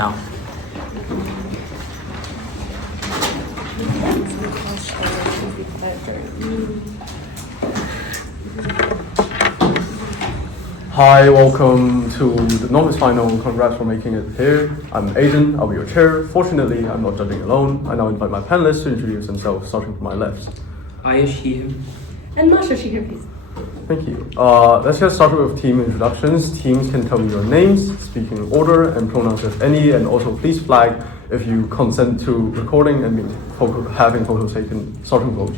now. Hi, welcome to the Novice final. Congrats for making it here. I'm Aiden, I'll be your chair. Fortunately, I'm not judging alone. I now invite my panelists to introduce themselves, starting from my left. Ayush here. And Masha here, please. Thank you. Let's get started with team introductions. Teams can tell me your names, speak in order, and pronouns if any, and also please flag if you consent to recording and having photos taken, starting with OG.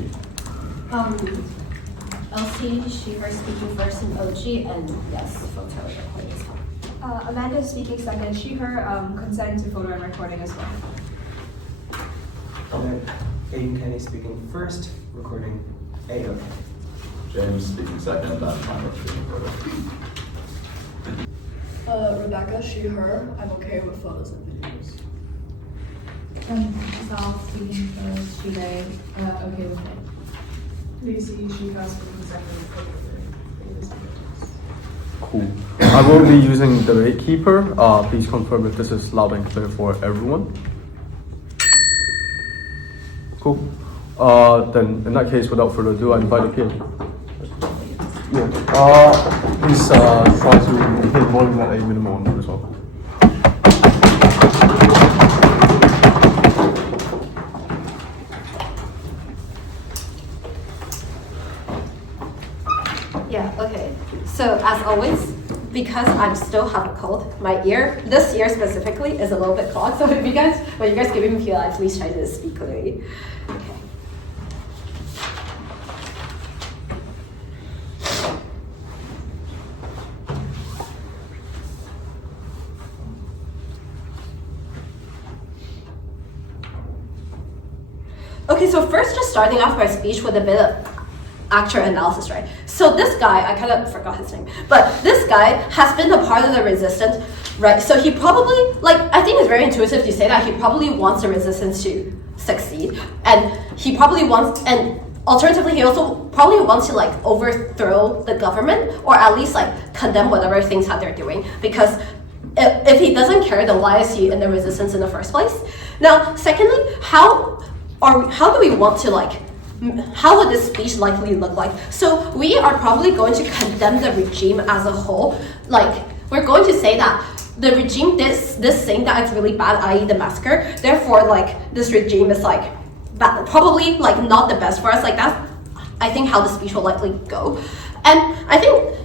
LC, she, her speaking first in OG, and yes, photo recording as well. Amanda speaking second, she, her, consent to photo and recording as well. Aiden Kenny speaking first, recording A-OK. James speaking second, I'm fine with speaking further. Rebecca, she, her, I'm okay with photos and videos. Sal speaking first, she, they, okay with it. Lucy, she, her, speaking second, Cool. I will be using the gatekeeper. Please confirm if this is loud and clear for everyone. Cool. Then in that case, without further ado, I invite the kid. Yeah. Please try to hit volume at a minimum as well. Yeah, okay. So as always, because I still have a cold, my ear, this ear specifically, is a little bit clogged. So if you guys, when you guys give me feedback, please try to speak clearly. Okay. Okay, so first just starting off my speech with a bit of actual analysis, right? So this guy, I kind of forgot his name, but this guy has been a part of the resistance, right? So he probably, I think it's very intuitive to say that he probably wants the resistance to succeed, and he probably wants, and alternatively, he also probably wants to overthrow the government, or at least condemn whatever things that they're doing, because if he doesn't care, then why is he in the resistance in the first place? Now, secondly, how do we want to how would this speech likely look like? So we are probably going to condemn the regime as a whole. We're going to say that the regime did this thing that is really bad, i.e. the massacre. Therefore, this regime is bad, probably not the best for us. That's, I think, how the speech will likely go. And I think,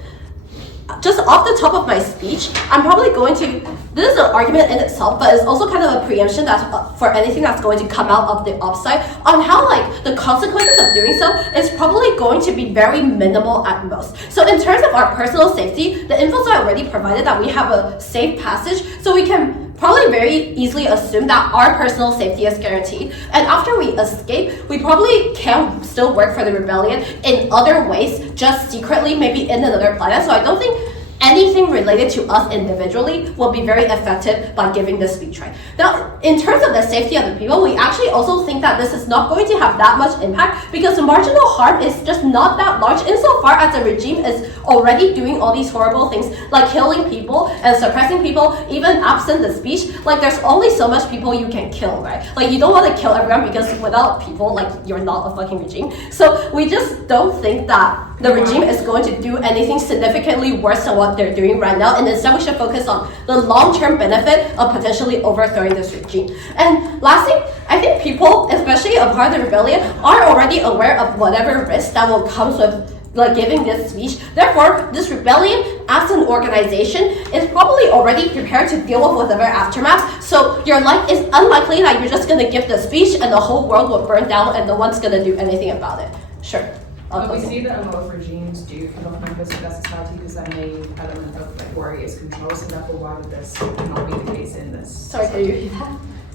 just off the top of my speech, I'm probably going to, this is an argument in itself, but it's also kind of a preemption that's for anything that's going to come out of the upside on how the consequences of doing so is probably going to be very minimal at most. So in terms of our personal safety, the infos are already provided that we have a safe passage, so we can probably very easily assume that our personal safety is guaranteed. And after we escape, we probably can still work for the rebellion in other ways, just secretly, maybe in another planet. So I don't think anything related to us individually will be very affected by giving this speech, right? Now, in terms of the safety of the people, we actually also think that this is not going to have that much impact because the marginal harm is just not that large insofar as the regime is already doing all these horrible things like killing people and suppressing people, even absent the speech. There's only so much people you can kill, right? You don't want to kill everyone because without people, you're not a fucking regime. So we just don't think that the regime is going to do anything significantly worse than what they're doing right now, and instead we should focus on the long-term benefit of potentially overthrowing this regime. And lastly, I think people, especially a part of the rebellion, are already aware of whatever risk that will come with giving this speech. Therefore, this rebellion as an organization is probably already prepared to deal with whatever aftermath. So your life is unlikely that you're just going to give the speech and the whole world will burn down and no one's going to do anything about it. Sure. But we see that a lot of regimes do kill off members of their society because their main element of worry is control, so therefore why would this not be the case in this? Sorry, can you repeat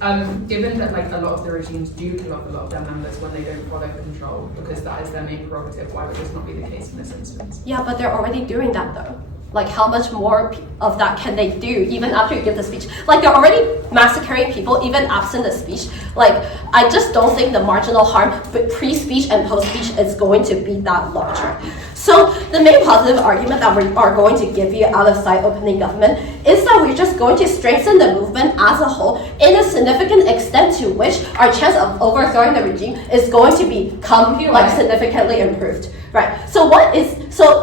that? Given that a lot of the regimes do kill off a lot of their members when they don't follow control, because that is their main prerogative, why would this not be the case in this instance? Yeah, but they're already doing that though. How much more of that can they do even after you give the speech? They're already massacring people even absent the speech. I just don't think the marginal harm pre-speech and post-speech is going to be that large. So the main positive argument that we are going to give you out of sight opening government is that we're just going to strengthen the movement as a whole in a significant extent to which our chance of overthrowing the regime is going to become significantly improved. Right. So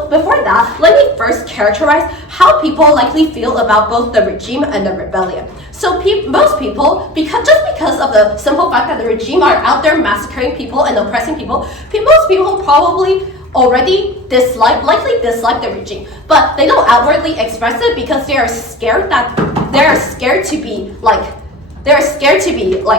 before that, let me first characterize how people likely feel about both the regime and the rebellion. So most people, because of the simple fact that the regime are out there massacring people and oppressing people, most people probably already likely dislike the regime, but they don't outwardly express it because they are scared to be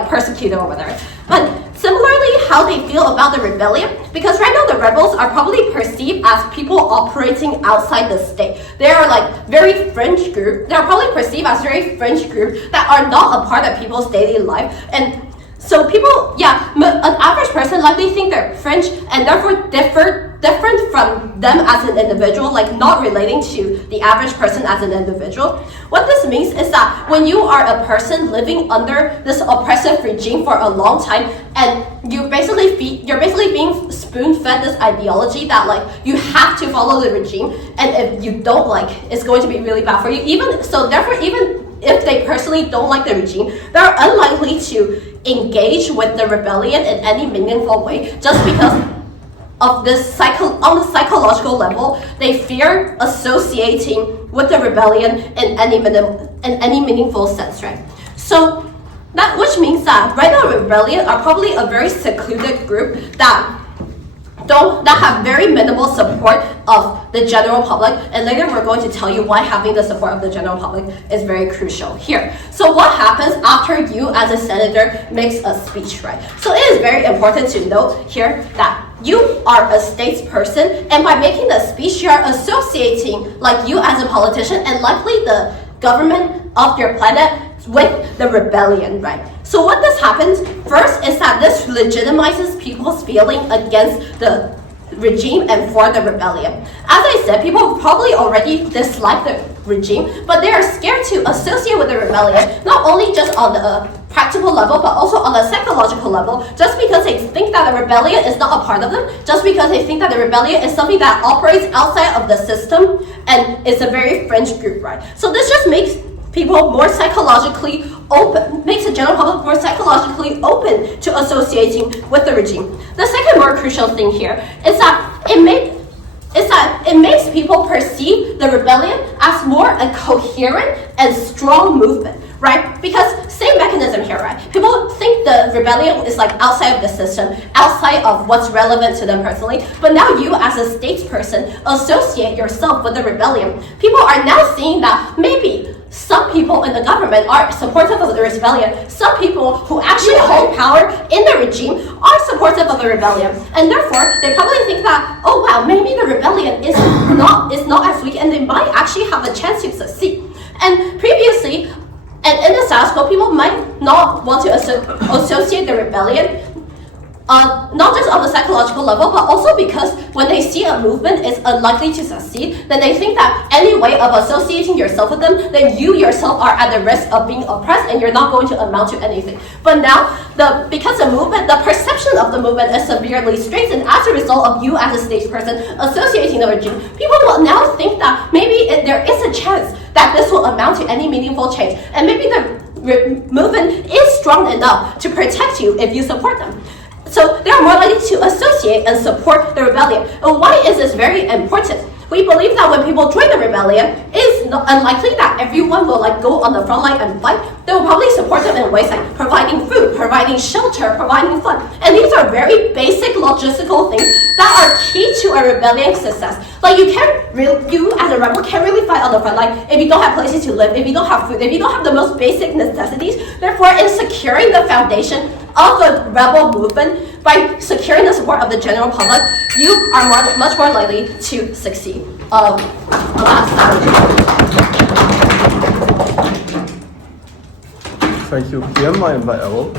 persecuted or whatever. But similarly, how they feel about the rebellion, because right now the rebels are probably perceived as people operating outside the state. They are very fringe group. They are probably perceived as very fringe group that are not a part of people's daily life. And so people, an average person likely think they're fringe and therefore different from them as an individual, not relating to the average person as an individual. What this means is that when you are a person living under this oppressive regime for a long time, and you're basically being spoon-fed this ideology that you have to follow the regime, and if you don't it's going to be really bad for you. Even if they personally don't like the regime, they're unlikely to engage with the rebellion in any meaningful way just because of this on the psychological level, they fear associating with the rebellion in any meaningful sense, right? So which means that right now rebellion are probably a very secluded group that have very minimal support of the general public, and later we're going to tell you why having the support of the general public is very crucial here. So what happens after you as a senator makes a speech, right? So it is very important to note here that you are a statesperson, and by making the speech, you are associating you as a politician and likely the government of your planet with the rebellion, right? So what this happens first is that this legitimizes people's feeling against the regime and for the rebellion. As I said, people probably already dislike the regime, but they are scared to associate with the rebellion, not only just on the practical level, but also on the psychological level, just because they think that the rebellion is not a part of them, just because they think that the rebellion is something that operates outside of the system and is a very fringe group, right? So this just makes people more psychologically open, makes the general public more psychologically open to associating with the regime. The second more crucial thing here is that it makes people perceive the rebellion as more a coherent and strong movement, right? Because same mechanism here, right? People think the rebellion is outside of the system, outside of what's relevant to them personally, but now you as a statesperson associate yourself with the rebellion. People are now seeing that maybe some people in the government are supportive of the rebellion. Some people who actually hold power in the regime are supportive of the rebellion. And therefore, they probably think that, oh wow, maybe the rebellion is not as weak and they might actually have a chance to succeed. And previously, and in the status quo, people might not want to associate the rebellion not just on the psychological level, but also because when they see a movement is unlikely to succeed, then they think that any way of associating yourself with them, then you yourself are at the risk of being oppressed and you're not going to amount to anything. But now, because the perception of the movement is severely strengthened as a result of you as a statesperson associating the regime, people will now think that maybe there is a chance that this will amount to any meaningful change. And maybe the movement is strong enough to protect you if you support them. So they are more likely to associate and support the rebellion. And why is this very important? We believe that when people join the rebellion, it is unlikely that everyone will go on the front line and fight. They will probably support them in ways like providing food, providing shelter, providing fun. And these are very basic logistical things that are key to a rebellion success. You as a rebel can't really fight on the front line if you don't have places to live, if you don't have food, if you don't have the most basic necessities. Therefore, in securing the foundation of the rebel movement, by securing the support of the general public, you are much more likely to succeed. Thank you, Kim. I invite Errol.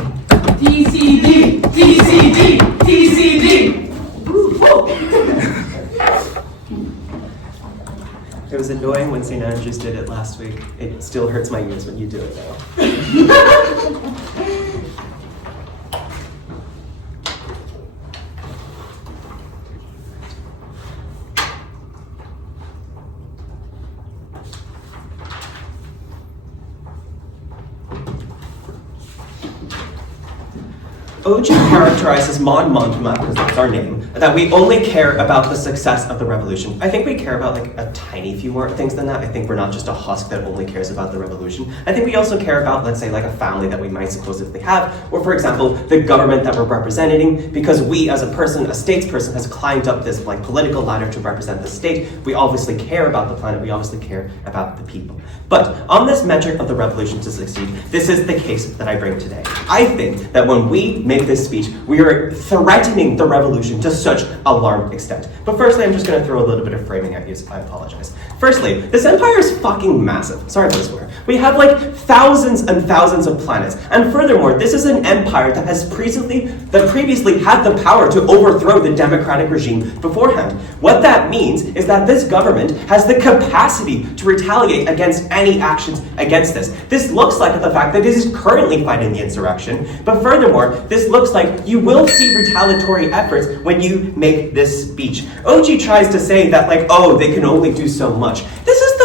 TCD, TCD, TCD. It was annoying when St. Andrews did it last week. It still hurts my ears when you do it now. OG characterizes Mon Mothma, because that's our name, that we only care about the success of the revolution. I think we care about like a tiny few more things than that. I think we're not just a husk that only cares about the revolution. I think we also care about, let's say, like a family that we might supposedly have, or for example, the government that we're representing, because we as a person, a statesperson, has climbed up this like political ladder to represent the state. We obviously care about the planet, we obviously care about the people. But on this metric of the revolution to succeed, this is the case that I bring today. I think that when we make this speech, we are threatening the revolution to such alarmed extent. But firstly, I'm just going to throw a little bit of framing at you, so I apologize. Firstly, this empire is fucking massive. Sorry for the swear. We have like thousands and thousands of planets. And furthermore, this is an empire that has previously had the power to overthrow the democratic regime beforehand. What that means is that this government has the capacity to retaliate against any actions against this. This looks like the fact that it is currently fighting the insurrection, but furthermore, this looks like you will see retaliatory efforts when you make this speech. OG tries to say that like, oh, they can only do so much. This is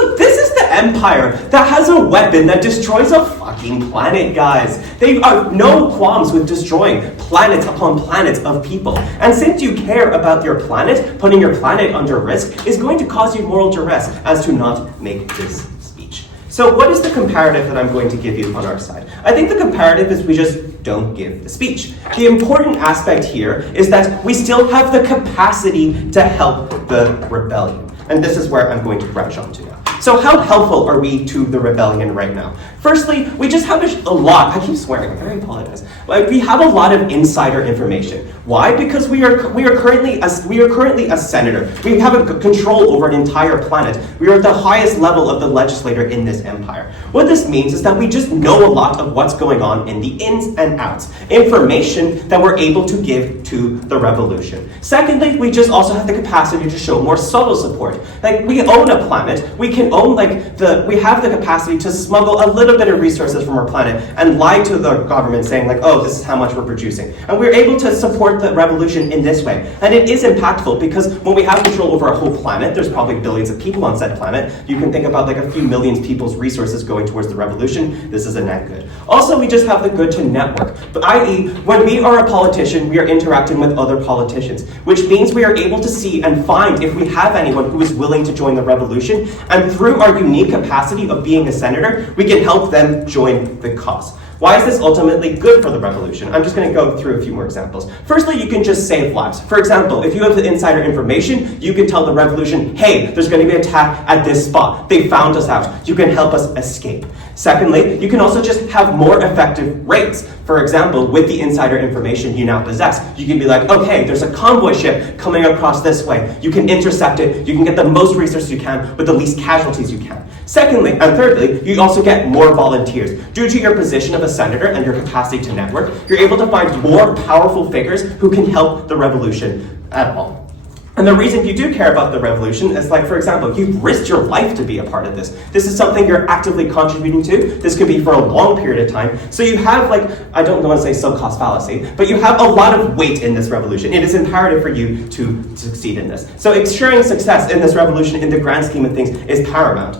the empire that has a weapon that destroys a fucking planet, guys. They have no qualms with destroying planets upon planets of people. And since you care about your planet, putting your planet under risk is going to cause you moral duress as to not make this speech. So what is the comparative that I'm going to give you on our side? I think the comparative is we just don't give the speech. The important aspect here is that we still have the capacity to help the rebellion. And this is where I'm going to branch on to now. So how helpful are we to the rebellion right now? Firstly, we just have a lot, I keep swearing, I very apologize. We have a lot of insider information. Why? Because we are currently a senator. We have a control over an entire planet. We are at the highest level of the legislator in this empire. What this means is that we just know a lot of what's going on in the ins and outs. Information that we're able to give to the revolution. Secondly, we just also have the capacity to show more subtle support. Like, we own a planet, we have the capacity to smuggle a little bit of resources from our planet and lie to the government saying like, oh, this is how much we're producing. And we're able to support the revolution in this way. And it is impactful because when we have control over a whole planet, there's probably billions of people on said planet. You can think about like a few million people's resources going towards the revolution. This is a net good. Also, we just have the good to network. But i.e., when we are a politician, we are interacting with other politicians, which means we are able to see and find if we have anyone who is willing to join the revolution. And through our unique capacity of being a senator, we can help them join the cause. Why is this ultimately good for the revolution? I'm just going to go through a few more examples. Firstly, you can just save lives. For example, if you have the insider information, you can tell the revolution, hey, there's going to be an attack at this spot. They found us out. You can help us escape. Secondly, you can also just have more effective raids. For example, with the insider information you now possess, you can be like, okay, there's a convoy ship coming across this way. You can intercept it. You can get the most resources you can with the least casualties you can. Secondly, and thirdly, you also get more volunteers. Due to your position of a senator and your capacity to network, you're able to find more powerful figures who can help the revolution at all. And the reason you do care about the revolution is, like, for example, you've risked your life to be a part of this. This is something you're actively contributing to. This could be for a long period of time. So you have, like, I don't want to say sunk-cost fallacy, but you have a lot of weight in this revolution. It is imperative for you to succeed in this. So ensuring success in this revolution in the grand scheme of things is paramount.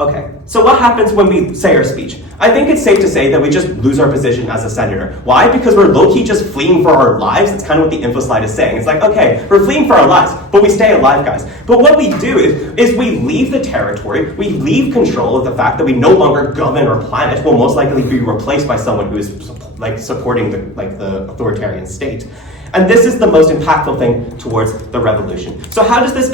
Okay, so what happens when we say our speech? I think it's safe to say that we just lose our position as a senator. Why? Because we're low-key just fleeing for our lives. That's kind of what the info slide is saying. It's like, okay, we're fleeing for our lives, but we stay alive, guys. But what we do is we leave the territory, we leave control of the fact that we no longer govern our planet. We'll most likely be replaced by someone who is like supporting the authoritarian state. And this is the most impactful thing towards the revolution. So how does this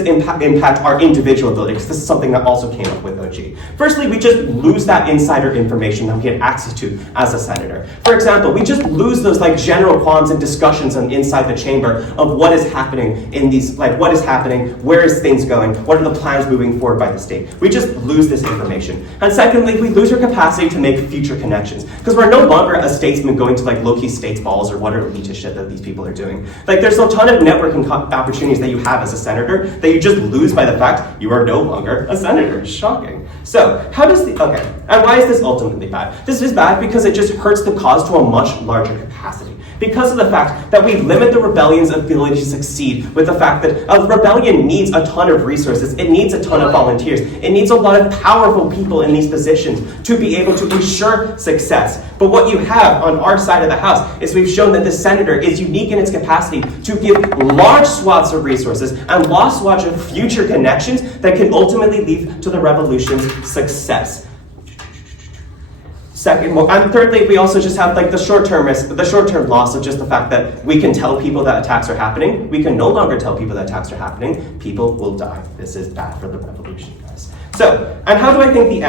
impact our individual ability? Because this is something that also came up with OG. Firstly, we just lose that insider information that we get access to as a senator. For example, we just lose those like general qualms and discussions on inside the chamber of what is happening in these, like what is happening, where is things going, what are the plans moving forward by the state. We just lose this information. And secondly, we lose our capacity to make future connections. Because we're no longer a statesman going to like low-key states balls or whatever shit that these people are doing. Like, there's a ton of networking opportunities that you have as a senator that you just lose by the fact you are no longer a senator. Shocking. So, and why is this ultimately bad? This is bad because it just hurts the cause to a much larger capacity. because of the fact that we limit the rebellion's ability to succeed with the fact that a rebellion needs a ton of resources, it needs a ton of volunteers, it needs a lot of powerful people in these positions to be able to ensure success. But what you have on our side of the house is we've shown that the senator is unique in its capacity to give large swaths of resources and large swaths of future connections that can ultimately lead to the revolution's success. And thirdly, we also just have like the short-term risk, the short-term loss of just the fact that we can tell people that attacks are happening. We can no longer tell people that attacks are happening. People will die. This is bad for the revolution, guys. So, and how do I think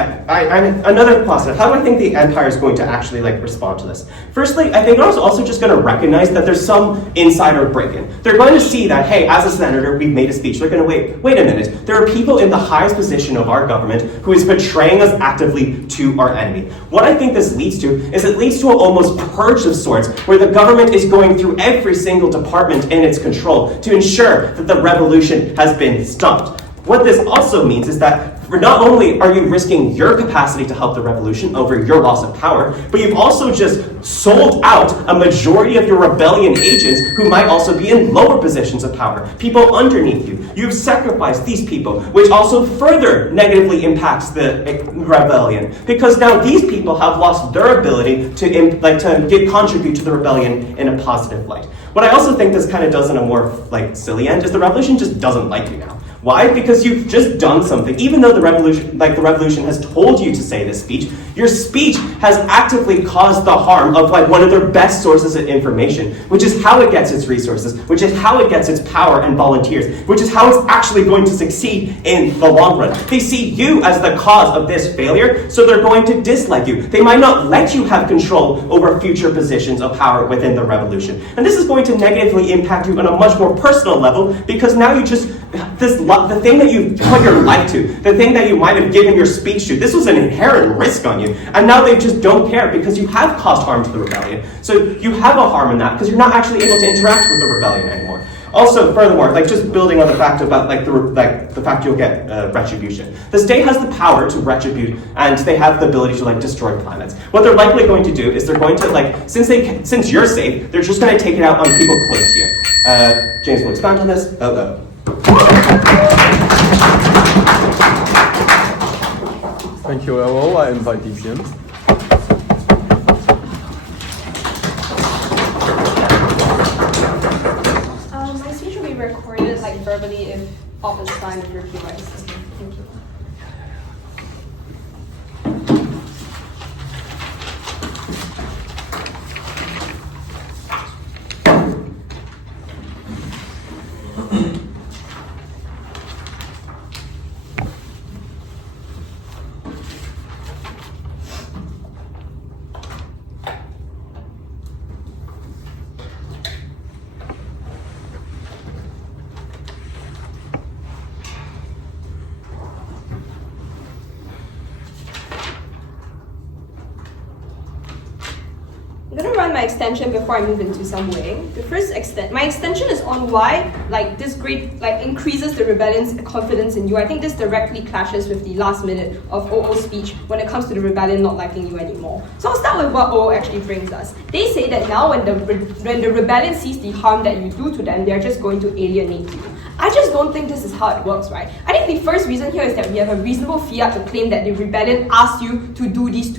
another positive, how do I think the empire is going to actually like respond to this? Firstly, I think I was also just going to recognize that there's some insider break-in. They're going to see that, hey, as a senator, we've made a speech. They're going to wait a minute. There are people in the highest position of our government who is betraying us actively to our enemy. What I think this leads to is it leads to an almost purge of sorts where the government is going through every single department in its control to ensure that the revolution has been stopped. What this also means is that not only are you risking your capacity to help the revolution over your loss of power, but you've also just sold out a majority of your rebellion agents who might also be in lower positions of power, people underneath you. You've sacrificed these people, which also further negatively impacts the rebellion, because now these people have lost their ability to contribute to the rebellion in a positive light. What I also think this kind of does in a more silly end is the revolution just doesn't like you now. Why? Because you've just done something. Even though the revolution has told you to say this speech, your speech has actively caused the harm of one of their best sources of information, which is how it gets its resources, which is how it gets its power and volunteers, which is how it's actually going to succeed in the long run. They see you as the cause of this failure, so they're going to dislike you. They might not let you have control over future positions of power within the revolution. And this is going to negatively impact you on a much more personal level, because now you just, the thing that you put your life to, the thing that you might have given your speech to, this was an inherent risk on you. And now they just don't care because you have caused harm to the rebellion. So you have a harm in that because you're not actually able to interact with the rebellion anymore. Also, furthermore, just building on the fact about the fact you'll get retribution. The state has the power to retribute, and they have the ability to destroy planets. What they're likely going to do is they're going to since you're safe, they're just going to take it out on people close to you. James will expand on this. Thank you, LO. I invite DCM. My speech will be recorded verbally if office signed with your PYs. Thank you. I'm gonna run my extension before I move into some way. The first my extension is on why this great increases the rebellion's confidence in you. I think this directly clashes with the last minute of OO's speech when it comes to the rebellion not liking you anymore. So I'll start with what OO actually brings us. They say that now when the rebellion sees the harm that you do to them, they're just going to alienate you. I just don't think this is how it works, right? I think the first reason here is that we have a reasonable fiat to claim that the rebellion asked you to do this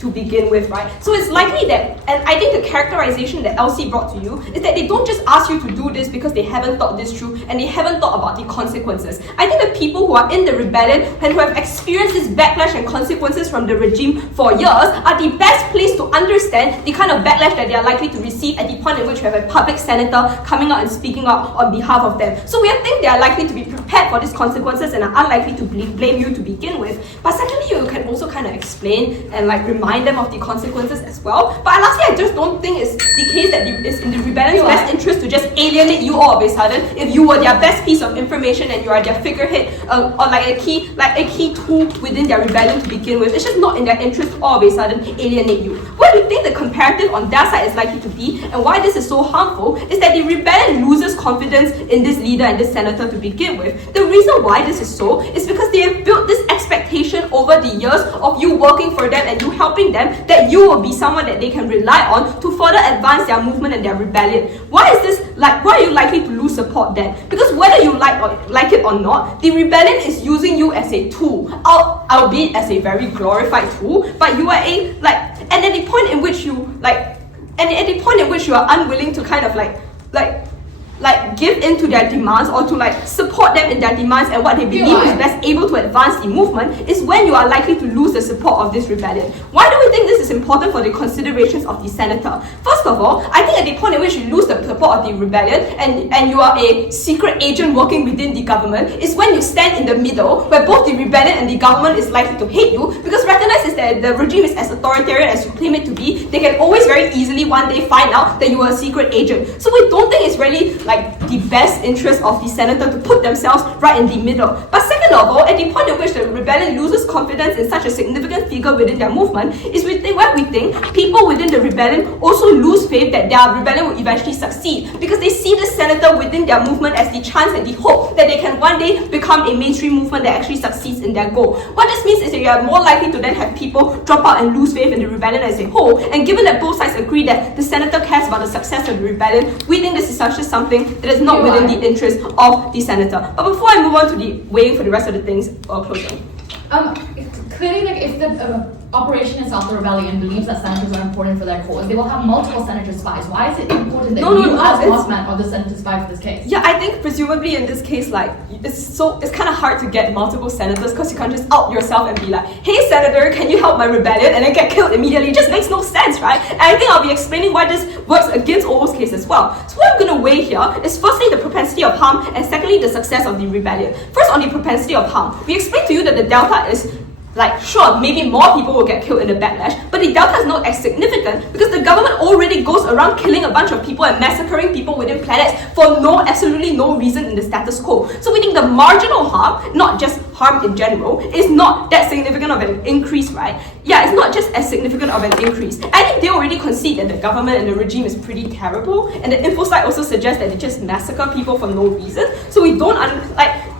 to begin with, right? So it's likely that, and I think the characterization that Elsie brought to you is that they don't just ask you to do this because they haven't thought this through and they haven't thought about the consequences. I think the people who are in the rebellion and who have experienced this backlash and consequences from the regime for years are the best placed to understand the kind of backlash that they are likely to receive at the point in which we have a public senator coming out and speaking out on behalf of them. So we think they are likely to be prepared for these consequences and are unlikely to blame you to begin with. But secondly, you can also kind of explain and remind them of the consequences as well. But lastly, I just don't think it's the case that it's in the rebellion's best interest to just alienate you all of a sudden if you were their best piece of information and you are their figurehead or a key tool within their rebellion to begin with. It's just not in their interest to all of a sudden alienate you. What we think the comparative on their side is likely to be, and why this is so harmful, is that the rebellion loses confidence in this leader and this senator to begin with. The reason why this is so is because they have built this expectation over the years of you working for them and you helping them, that you will be someone that they can rely on to further advance their movement and their rebellion. Why is this like? Why are you likely to lose support then? Because whether you like it or not, the rebellion is using you as a tool, albeit as a very glorified tool. But you are and at the point in which you are unwilling to kind of give in to their demands or to support them in their demands and what they believe is best able to advance the movement, is when you are likely to lose the support of this rebellion. Why do we think this is important for the considerations of the senator? First of all, I think at the point in which you lose the support of the rebellion and you are a secret agent working within the government, is when you stand in the middle where both the rebellion and the government is likely to hate you, because recognize that the regime is as authoritarian as you claim it to be. They can always very easily one day find out that you are a secret agent. So we don't think it's really the best interest of the senator to put themselves right in the middle. But second of all, at the point at which the rebellion loses confidence in such a significant figure within their movement, is where we think people within the rebellion also lose faith that their rebellion will eventually succeed, because they see the senator within their movement as the chance and the hope that they can one day become a mainstream movement that actually succeeds in their goal. What this means is that you are more likely to then have people drop out and lose faith in the rebellion as a whole. And given that both sides agree that the senator cares about the success of the rebellion, we think this is just something that is not within the interest of the senator. But before I move on to the weighing for the rest of the things, closing. Clearly, if the operation itself, the rebellion, believes that senators are important for their cause, they will have multiple senator spies. Why is it important that you as Mothman are the senator spy for this case? Yeah, I think presumably in this case, it's kind of hard to get multiple senators, because you can't just out yourself and be like, hey senator, can you help my rebellion? And then get killed immediately. It just makes no sense, right? And I think I'll be explaining why this works against O's case as well. So what I'm going to weigh here is firstly the propensity of harm, and secondly the success of the rebellion. First, on the propensity of harm, we explained to you that the delta is sure, maybe more people will get killed in the backlash, but the delta is not as significant because the government already goes around killing a bunch of people and massacring people within planets for absolutely no reason in the status quo. So we think the marginal harm, not just harm in general, is not that significant of an increase, right? Yeah, it's not just as significant of an increase. I think they already concede that the government and the regime is pretty terrible, and the info site also suggests that they just massacre people for no reason. So we don't,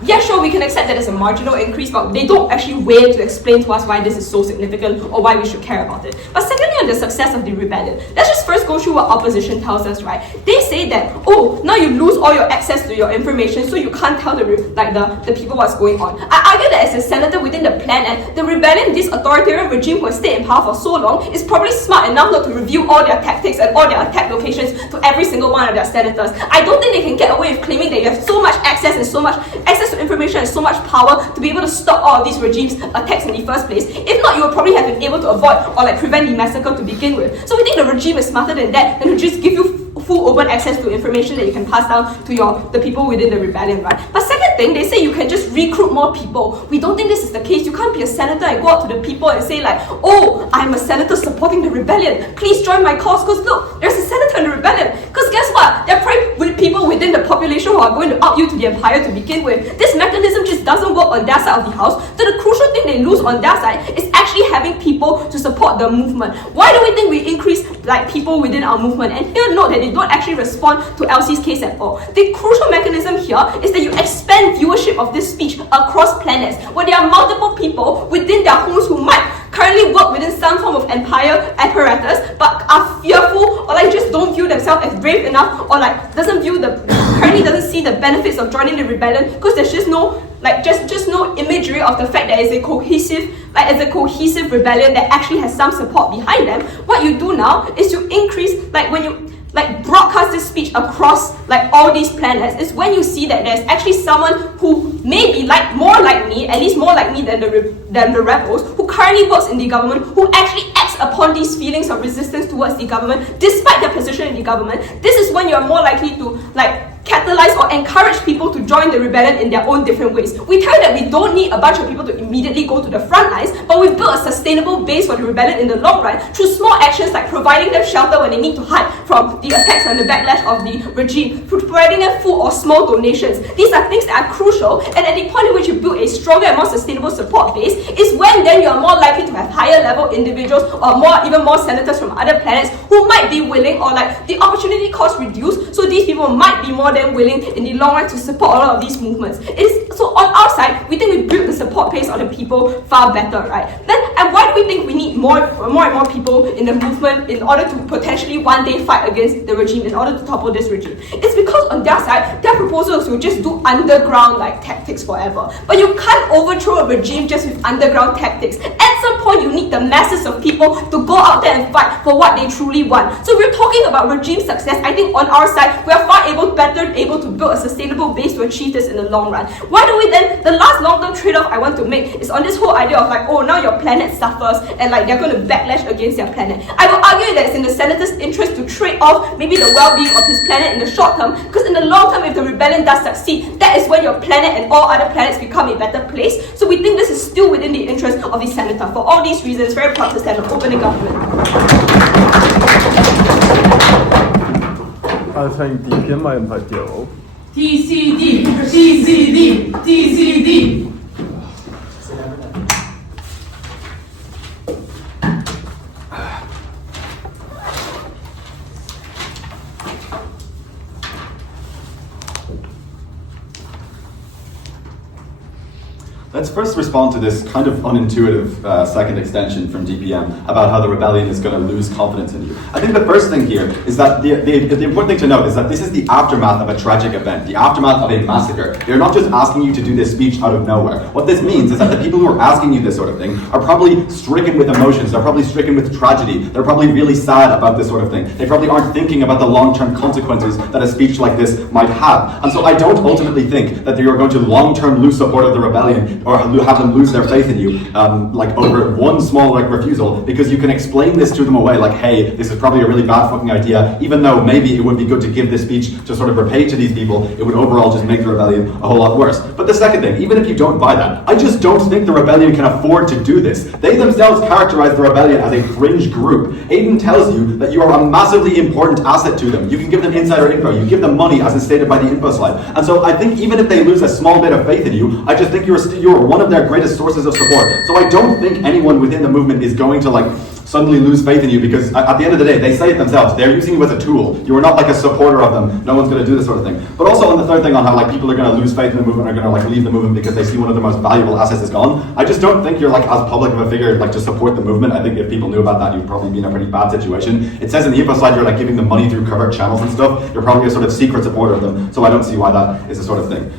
yeah, sure, we can accept that it's a marginal increase, but they don't actually weigh to explain to us why this is so significant or why we should care about it. But secondly, on the success of the rebellion, let's just first go through what opposition tells us, right? They say that, now you lose all your access to your information, so you can't tell the people what's going on. I argue that as a senator within the planet, the rebellion, this authoritarian regime who has stayed in power for so long, is probably smart enough not to review all their tactics and all their attack locations to every single one of their senators. I don't think they can get away with claiming that you have so much access to information and so much power to be able to stop all of these regimes' attacks in the first place. If not, you would probably have been able to avoid or prevent the massacre to begin with. So we think the regime is smarter than that, and to just give you full open access to information that you can pass down to the people within the rebellion, right? But second thing, they say you can just recruit more people. We don't think this is the case. You can't be a senator and go out to the people and say I'm a senator supporting the rebellion. Please join my cause, because look, there's a senator in the rebellion. Because guess what? There are probably people within the population who are going to out you to the empire to begin with. This mechanism just doesn't work on their side of the house. So the crucial thing they lose on their side is actually having people to support the movement. Why do we think we increase people within our movement? And here note that they don't actually respond to Elsie's case at all. The crucial mechanism here is that you expand viewership of this speech across planets, where there are multiple people within their homes who might currently work within some form of empire apparatus but are fearful or just don't view themselves as brave enough, or currently doesn't see the benefits of joining the rebellion, because there's just no just no imagery of the fact that it's a cohesive rebellion that actually has some support behind them. What you do now is you increase when you broadcast this speech across all these planets, is when you see that there's actually someone who may be more like me, at least more like me than the rebels, who currently works in the government, who actually acts upon these feelings of resistance towards the government despite their position in the government. This is when you're more likely to catalyze or encourage people to join the rebellion in their own different ways. We tell you that we don't need a bunch of people to immediately go to the front lines, but we build a sustainable base for the rebellion in the long run through small actions like providing them shelter when they need to hide from the attacks and the backlash of the regime, through providing them food or small donations. These are things that are crucial, and at the point in which you build a stronger and more sustainable support base is when then you are more likely to have higher level individuals or even more senators from other planets who might be willing, or like the opportunity cost reduced, so these people might be more than willing in the long run to support a lot of these movements. So on our side, we think we build the support base of the people far better, right? And why do we think we need more and more people in the movement in order to potentially one day fight against the regime, in order to topple this regime? It's because on their side, their proposals will just do underground like tactics forever. But you can't overthrow a regime just with underground tactics. At some point, you need the masses of people to go out there and fight for what they truly want. So we're talking about regime success. I think on our side, we are better able to build a sustainable base to achieve this in the long run. Why do we then, the last long-term trade-off I want to make is on this whole idea of like, oh, now your planet suffers and like they're going to backlash against their planet. I will argue that it's in the senator's interest to trade off maybe the well-being of his planet in the short term, because in the long term, if the rebellion does succeed, that is when your planet and all other planets become a better place. So we think this is still within the interest of the senator. For all these reasons, very proud to stand on opening government. I think the Empire deal. TCD, TCD, TCD. Let's first respond to this kind of unintuitive second extension from DPM about how the rebellion is going to lose confidence in you. I think the first thing here is that the important thing to note is that this is the aftermath of a tragic event, the aftermath of a massacre. They're not just asking you to do this speech out of nowhere. What this means is that the people who are asking you this sort of thing are probably stricken with emotions, they're probably stricken with tragedy, they're probably really sad about this sort of thing. They probably aren't thinking about the long-term consequences that a speech like this might have. And so I don't ultimately think that you are going to long-term lose support of the rebellion or have them lose their faith in you, like over one small like refusal, because you can explain this to them away, like, hey, this is probably a really bad fucking idea, even though maybe it would be good to give this speech to sort of repay to these people, it would overall just make the rebellion a whole lot worse. But the second thing, even if you don't buy that, I just don't think the rebellion can afford to do this. They themselves characterize the rebellion as a fringe group. Aiden tells you that you are a massively important asset to them. You can give them insider info, you give them money, as is stated by the info slide. And so I think even if they lose a small bit of faith in you, I just think you're one of their greatest sources of support. So I don't think anyone within the movement is going to like suddenly lose faith in you, because at the end of the day, they say it themselves. They're using you as a tool. You are not like a supporter of them. No one's going to do this sort of thing. But also on the third thing on how like people are going to lose faith in the movement, are going to like leave the movement because they see one of their most valuable assets is gone. I just don't think you're like as public of a figure like to support the movement. I think if people knew about that, you'd probably be in a pretty bad situation. It says in the info slide you're like giving them money through covert channels and stuff. You're probably a sort of secret supporter of them. So I don't see why that is the sort of thing.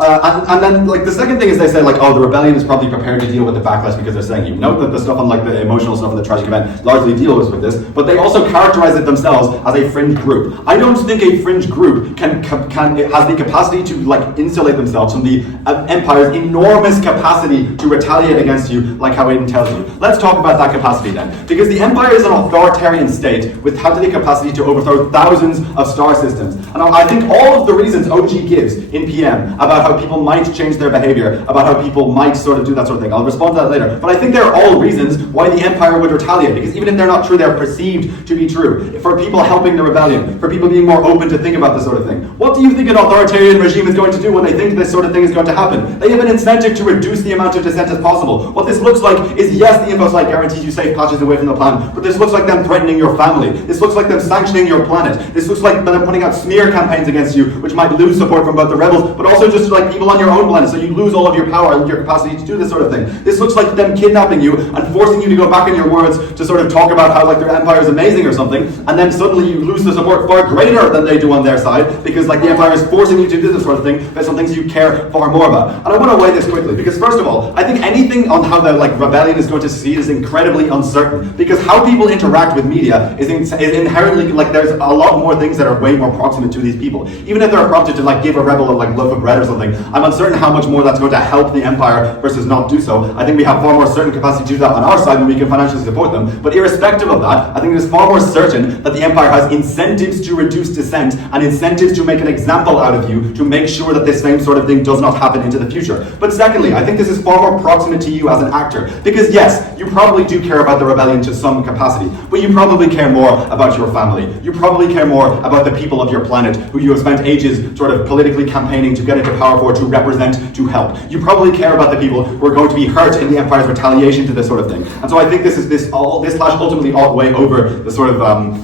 And then like the second thing is they say like, oh, the rebellion is probably prepared to deal with the backlash because they're saying you. Note that the stuff on like the emotional stuff and the tragic event largely deals with this, but they also characterize it themselves as a fringe group. I don't think a fringe group has the capacity to like insulate themselves from the Empire's enormous capacity to retaliate against you, like how Aiden tells you. Let's talk about that capacity then, because the Empire is an authoritarian state with the capacity to overthrow thousands of star systems. And I think all of the reasons OG gives in PM about how people might change their behavior, about how people might sort of do that sort of thing. I'll respond to that later. But I think they're all reasons why the Empire would retaliate, because even if they're not true, they're perceived to be true. For people helping the rebellion, for people being more open to think about this sort of thing. What do you think an authoritarian regime is going to do when they think this sort of thing is going to happen? They have an incentive to reduce the amount of dissent as possible. What this looks like is, yes, the info site guarantees you safe patches away from the plan, but this looks like them threatening your family. This looks like them sanctioning your planet. This looks like them putting out smear campaigns against you, which might lose support from both the rebels, but also just like people on your own planet, so you lose all of your power and your capacity to do this sort of thing. This looks like them kidnapping you and forcing you to go back in your words to sort of talk about how like their empire is amazing or something, and then suddenly you lose the support far greater than they do on their side, because like the Empire is forcing you to do this sort of thing based on things you care far more about. And I want to weigh this quickly, because first of all, I think anything on how the like rebellion is going to succeed is incredibly uncertain, because how people interact with media is inherently like there's a lot more things that are way more proximate to these people. Even if they're prompted to like give a rebel a like loaf of bread or something, I'm uncertain how much more that's going to help the Empire versus not do so. I think we have far more certain capacity to do that on our side when we can financially support them. But irrespective of that, I think it is far more certain that the Empire has incentives to reduce dissent and incentives to make make an example out of you to make sure that this same sort of thing does not happen into the future. But secondly, I think this is far more proximate to you as an actor. Because yes, you probably do care about the rebellion to some capacity, but you probably care more about your family. You probably care more about the people of your planet who you have spent ages sort of politically campaigning to get into power for, to represent, to help. You probably care about the people who are going to be hurt in the Empire's retaliation to this sort of thing. And so I think this clash ultimately all way over the sort of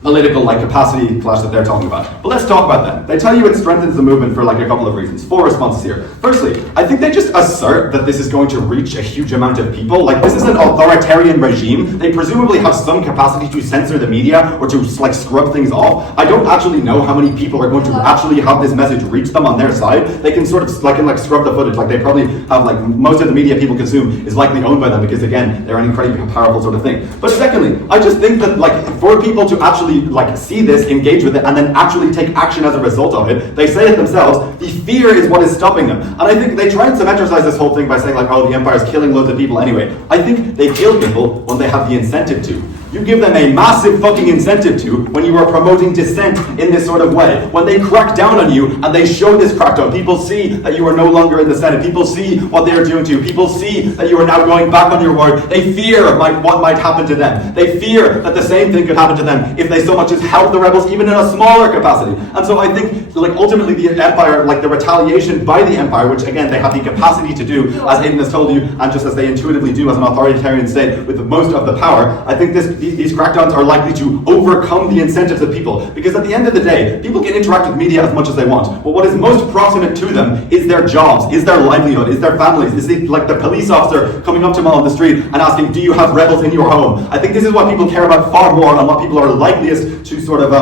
political capacity clash that they're talking about. But let's talk about them. They tell you it strengthens the movement for a couple of reasons. 4 responses here. Firstly, I think they just assert that this is going to reach a huge amount of people. This is an authoritarian regime. They presumably have some capacity to censor the media or to scrub things off. I don't actually know how many people are going to actually have this message reach them on their side. They can sort of scrub the footage. They probably have most of the media people consume is likely owned by them because again, they're an incredibly powerful sort of thing. But secondly, I just think that for people to actually see this, engage with it, and then actually take action as a result of it, they say it themselves, the fear is what is stopping them. And I think they try and symmetricize this whole thing by saying oh, the Empire is killing loads of people anyway. I think they kill people when they have the incentive to. You give them a massive fucking incentive to when you are promoting dissent in this sort of way. When they crack down on you and they show this crackdown, people see that you are no longer in the Senate. People see what they are doing to you. People see that you are now going back on your word. They fear what might happen to them. They fear that the same thing could happen to them if they so much as help the rebels even in a smaller capacity. And so I think ultimately the Empire, the retaliation by the Empire, which again they have the capacity to do, as Hayden has told you, and just as they intuitively do as an authoritarian state with most of the power, I think these crackdowns are likely to overcome the incentives of people. Because at the end of the day, people can interact with media as much as they want. But what is most proximate to them is their jobs, is their livelihood, is their families, is it the police officer coming up to them on the street and asking, do you have rebels in your home? I think this is what people care about far more and what people are likeliest to sort of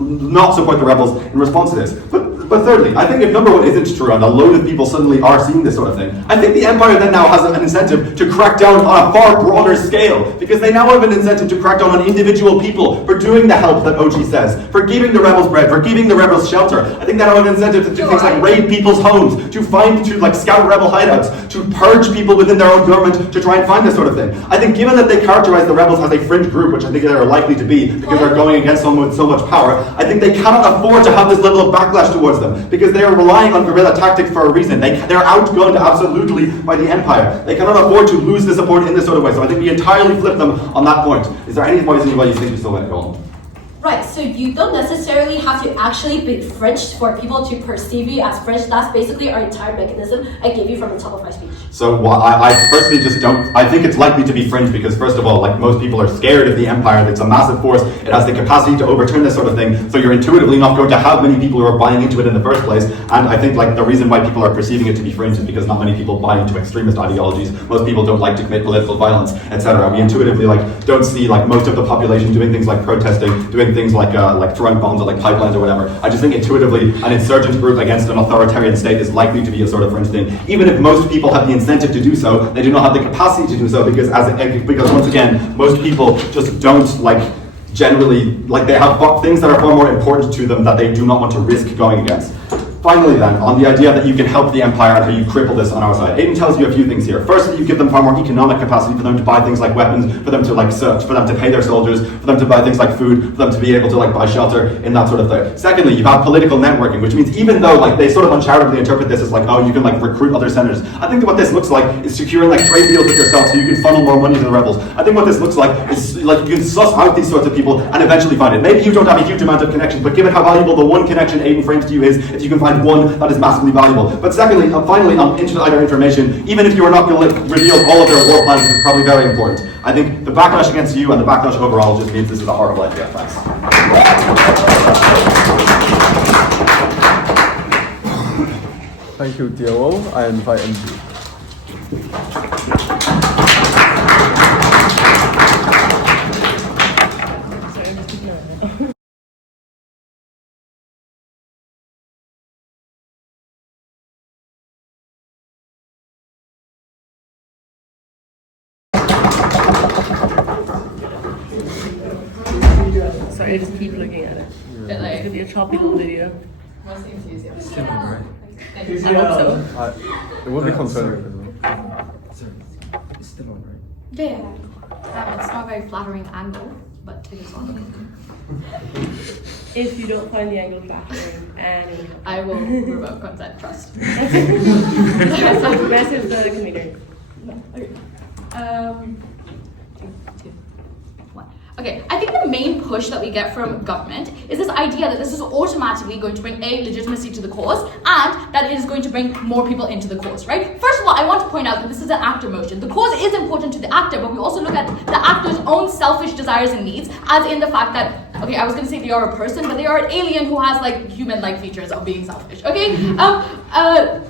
not support the rebels in response to this. But thirdly, I think if number 1 isn't true and a load of people suddenly are seeing this sort of thing, I think the Empire then now has an incentive to crack down on a far broader scale, because they now have an incentive to crack down on individual people for doing the help that OG says, for giving the rebels bread, for giving the rebels shelter. I think they now have an incentive to do things like raid people's homes, to scout rebel hideouts, to purge people within their own government to try and find this sort of thing. I think given that they characterize the rebels as a fringe group, which I think they are likely to be because they're going against someone with so much power, I think they cannot afford to have this level of backlash towards them, because they are relying on guerrilla tactics for a reason. They're outgunned absolutely by the Empire. They cannot afford to lose the support in this sort of way. So I think we entirely flip them on that point. Is there any points anybody you think you still want to go on? Right, so you don't necessarily have to actually be French for people to perceive you as French. That's basically our entire mechanism I gave you from the top of my speech. So I personally just don't, I think it's likely to be fringe because first of all, most people are scared of the Empire. It's a massive force. It has the capacity to overturn this sort of thing. So you're intuitively not going to have many people who are buying into it in the first place. And I think the reason why people are perceiving it to be fringe is because not many people buy into extremist ideologies. Most people don't like to commit political violence, etc. We intuitively don't see most of the population doing things like protesting, doing things like throwing bombs at pipelines or whatever. I just think intuitively an insurgent group against an authoritarian state is likely to be a sort of fringe thing. Even if most people have the incentive to do so, they do not have the capacity to do so because once again, most people just don't generally they have things that are far more important to them that they do not want to risk going against. Finally then, on the idea that you can help the Empire and how you cripple this on our side. Aiden tells you a few things here. Firstly, you give them far more economic capacity for them to buy things like weapons, for them to search, for them to pay their soldiers, for them to buy things like food, for them to be able to buy shelter in that sort of thing. Secondly, you have political networking, which means even though they sort of uncharitably interpret this as oh, you can recruit other senators. I think that what this looks like is securing trade deals with yourself so you can funnel more money to the rebels. I think what this looks like is you can suss out these sorts of people and eventually find it. Maybe you don't have a huge amount of connections, but given how valuable the one connection Aiden frames to you is, if you can find one that is massively valuable. But secondly, finally, on insider information, even if you are not going to reveal all of their war plans, it's probably very important. I think the backlash against you and the backlash overall just means this is a horrible idea. Thanks. Thank you, DOO. I invite MD. Sorry, I just keep looking at it. It's gonna be a choppy little video. What's the enthusiasm? I hope so. It will be conservative. Yeah. It's not a very flattering angle. but it is on. If you don't find the angle factoring and I will revoke consent, trust. message the committee. Okay. 2, 1. Okay, I think the main push that we get from government is this idea that this is automatically going to bring legitimacy to the cause, and that it is going to bring more people into the cause, right? First of all, I want to point out that this is an actor motion. The cause is important to the actor, but we also look at the actor's own selfish desires and needs, as in the fact that, okay, I was going to say they are a person, but they are an alien who has like human-like features of being selfish, okay?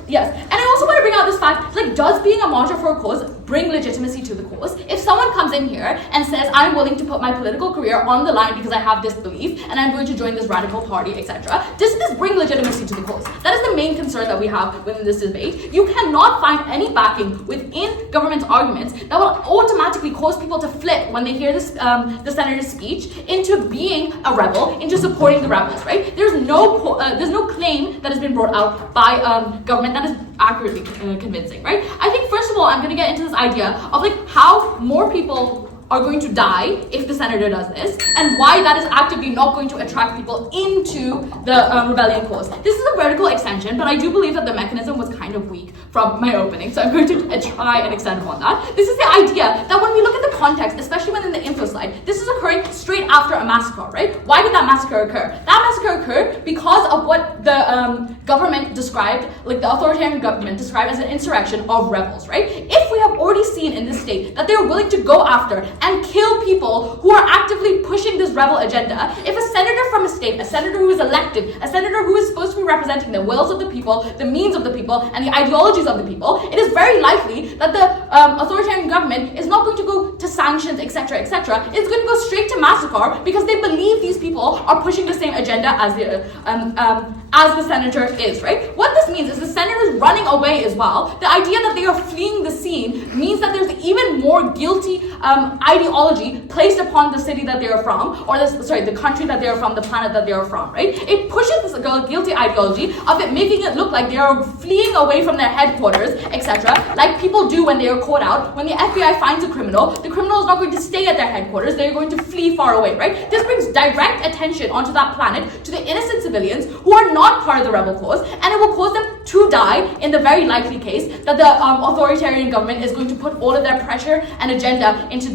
Yes, and I also want to bring out this fact, like, does being a martyr for a cause bring legitimacy to the cause? If someone comes in here and says, I'm willing to put my political career on the line because I have this belief and I'm going to join this radical party, etc., does this bring legitimacy to the cause? That is the main concern that we have within this debate. You cannot find any backing within government's arguments that will automatically cause people to flip when they hear this, the senator's speech into being a rebel, into supporting the rebels, right? There's no claim that has been brought out by government that is accurately convincing, right? I think first of all, I'm going to get into this idea of like how more people are going to die if the senator does this, and why that is actively not going to attract people into the rebellion cause. This is a vertical extension, but I do believe that the mechanism was kind of weak from my opening, so I'm going to try and extend upon that. This is the idea that when we look at the context, especially when in the info slide, this is occurring straight after a massacre, right? Why did that massacre occur? That massacre occurred because of what the government described, like the authoritarian government described as an insurrection of rebels, right? If we have already seen in this state that they're willing to go after and kill people who are actively pushing this rebel agenda, if a senator from a state, a senator who is elected, a senator who is supposed to be representing the wills of the people, the means of the people, and the ideologies of the people, it is very likely that the authoritarian government is not going to go to sanctions, etc., etc. It's going to go straight to massacre because they believe these people are pushing the same agenda as the senator is, right? What this means is the senator is running away as well. The idea that they are fleeing the scene means that there's even more guilty ideology placed upon the city that they are from, or the country that they are from, the planet that they are from, right? It pushes this guilty ideology of it making it look like they are fleeing away from their headquarters, etc., like people do when they are caught out. When the FBI finds a criminal, the criminal is not going to stay at their headquarters, they're going to flee far away, right? This brings direct attention onto that planet to the innocent civilians who are not part of the rebel cause, and it will cause them to die in the very likely case that the authoritarian government is going to put all of their pressure and agenda into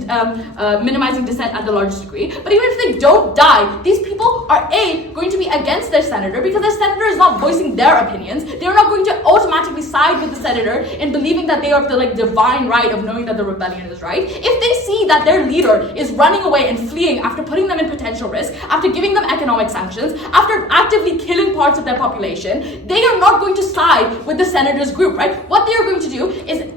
minimizing dissent at the largest degree. But even if they don't die, these people are going to be against their senator because their senator is not voicing their opinions. They're not going to automatically side with the senator in believing that they have the like divine right of knowing that the rebellion is right. If they see that their leader is running away and fleeing after putting them in potential risk, after giving them economic sanctions, after actively killing parts of their population, they are not going to side with the senator's group, right? What they are going to do is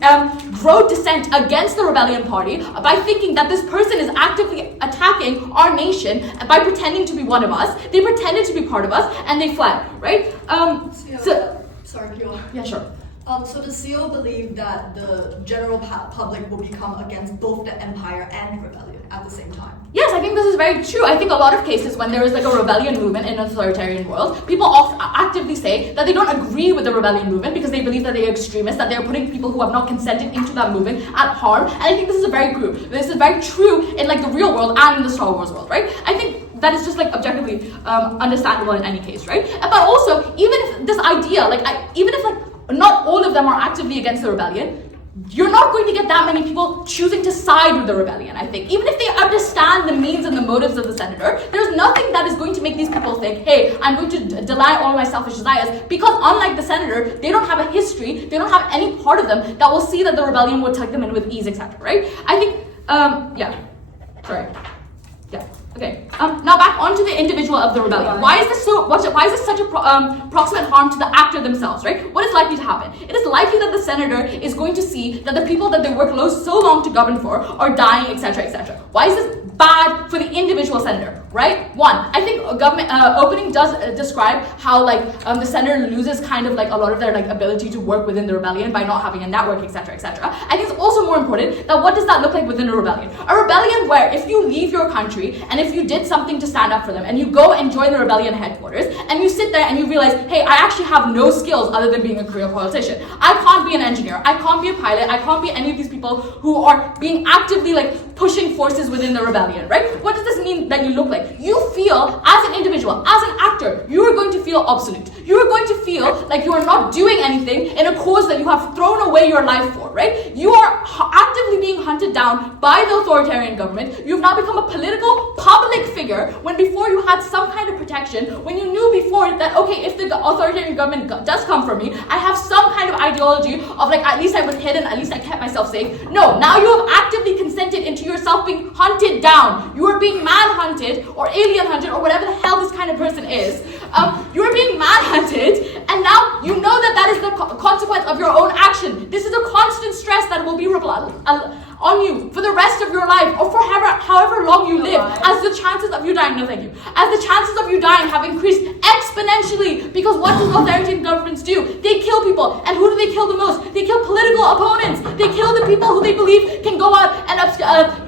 grow dissent against the rebellion party by thinking that this person is actively attacking our nation by pretending to be one of us. They pretended to be part of us and they fled, right? Sorry, Pure. Yeah, sure. So does CEO believe that the general public will become against both the empire and rebellion at the same time? Yes, I think this is very true. I think a lot of cases when there is like a rebellion movement in an authoritarian world, people actively say that they don't agree with the rebellion movement because they believe that they are extremists, that they are putting people who have not consented into that movement at harm. And I think this is this is very true in like the real world and in the Star Wars world, right? I think that is just like objectively understandable in any case, right? But also, even if this idea, even if like not all of them are actively against the rebellion, you're not going to get that many people choosing to side with the rebellion, I think. Even if they understand the means and the motives of the senator, there's nothing that is going to make these people think, hey, I'm going to deny all my selfish desires, because unlike the senator, they don't have a history, they don't have any part of them that will see that the rebellion would take them in with ease, etc., right? I think, Okay. Now back onto the individual of the rebellion. Why is this such a proximate harm to the actor themselves, right? What is likely to happen? It is likely that the senator is going to see that the people that they worked so long to govern for are dying, etc., etc. Why is this bad for the individual senator? right? One, I think government opening does describe how the center loses kind of like a lot of their like ability to work within the rebellion by not having a network, etc., etc. I think it's also more important that what does that look like within a rebellion? A rebellion where if you leave your country and if you did something to stand up for them and you go and join the rebellion headquarters and you sit there and you realize, hey, I actually have no skills other than being a career politician. I can't be an engineer. I can't be a pilot. I can't be any of these people who are being actively like pushing forces within the rebellion, right? What does this mean that you look like? You feel as an individual, as an actor, you are going to feel obsolete. You are going to feel like you are not doing anything in a cause that you have thrown away your life for, right? You are actively being hunted down by the authoritarian government. You've now become a political public figure when before you had some kind of protection, when you knew before that, okay, if the authoritarian government does come for me, I have some kind of ideology of like, at least I was hidden, at least I kept myself safe. No, now you have actively consented into yourself being hunted down. You are being manhunted or alien hunted or whatever the hell this kind of person is. You are being manhunted, and now you know that that is the consequence of your own action. This is a constant stress that will be on you for the rest of your life or for however long you live, as the chances of you dying, no thank you, as the chances of you dying have increased exponentially, because what do authoritarian governments do? They kill people, and who do they kill the most? They kill political opponents. They kill the people who they believe can go out and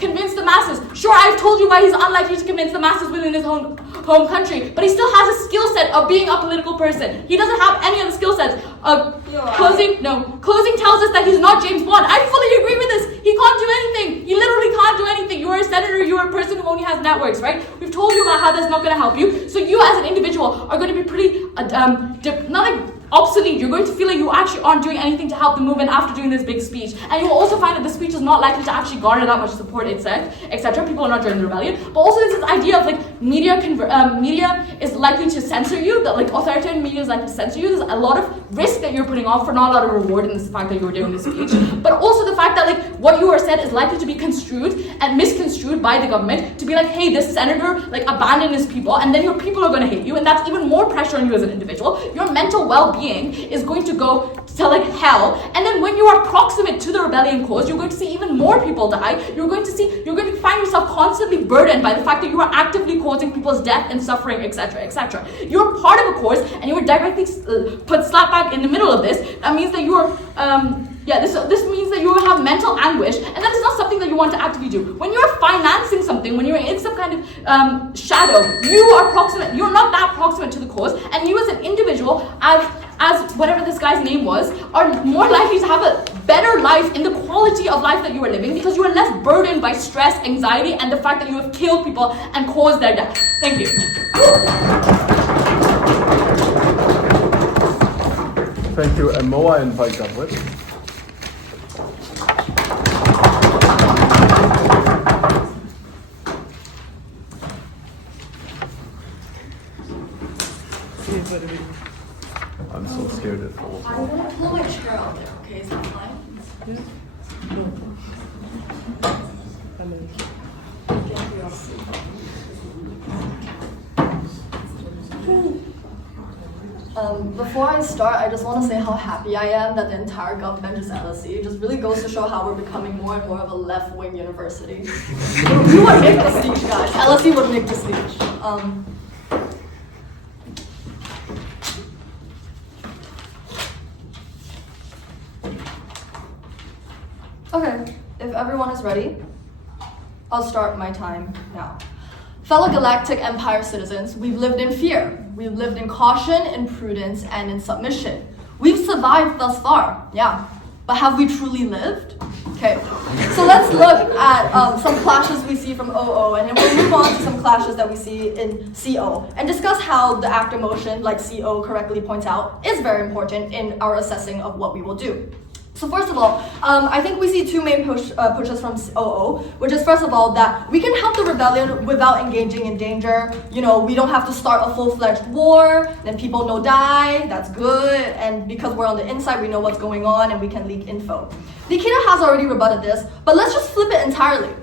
convince the masses. Sure, I've told you why he's unlikely to convince the masses within his home country, but he still has a skill set of being a political person. He doesn't have any of the skill sets. Closing tells us that he's not James Bond. I fully agree with this. He can't do anything. He literally can't do anything. You are a senator. You are a person who only has networks, right? We've told you about how that's not going to help you. So you as an individual are going to be pretty, not like obsolete. You're going to feel like you actually aren't doing anything to help the movement after doing this big speech. And you will also find that the speech is not likely to actually garner that much support, etc. People are not joining the rebellion. But also there's this idea of like media is likely to censor you, that like authoritarian media is likely to censor you. There's a lot of risk that you're putting on for not a lot of reward in this fact that you were doing this speech. But also the fact that like what you are said is likely to be construed and misconstrued by the government to be like, hey, this senator like abandoned his people, and then your people are going to hate you, and that's even more pressure on you as an individual. Your mental well-being is going to go to like hell, and then when you are proximate to the rebellion cause, you're going to see even more people die. You're going to find yourself constantly burdened by the fact that you are actively causing people's death and suffering, etc., etc. You're part of a cause, and you were directly put slap back in the middle of this. That means that you are this means that you will have mental anguish, and that is not something that you want to actively do. When you're financing something, when you're in some kind of shadow, you're not that proximate to the cause, and you as an individual, as whatever this guy's name was, are more likely to have a better life in the quality of life that you are living, because you are less burdened by stress, anxiety, and the fact that you have killed people and caused their death. Thank you. Thank you. And Mo, I invite Gavlet. I'm so scared it falls. I'm gonna pull my chair out there, okay? Is that fine? Before I start, I just want to say how happy I am that the entire government is LSE. It just really goes to show how we're becoming more and more of a left-wing university. We would make the speech, guys. LSE would make the speech. Okay, if everyone is ready, I'll start my time now. Fellow Galactic Empire citizens, we've lived in fear. We've lived in caution, in prudence, and in submission. We've survived thus far, yeah. But have we truly lived? Okay, so let's look at some clashes we see from OO, and then we'll move on to some clashes that we see in CO, and discuss how the actor motion, like CO correctly points out, is very important in our assessing of what we will do. So first of all, I think we see two main pushes from OO, which is first of all that we can help the rebellion without engaging in danger. You know, we don't have to start a full-fledged war, then people no die, that's good, and because we're on the inside, we know what's going on and we can leak info. Nikita has already rebutted this, but let's just flip it entirely.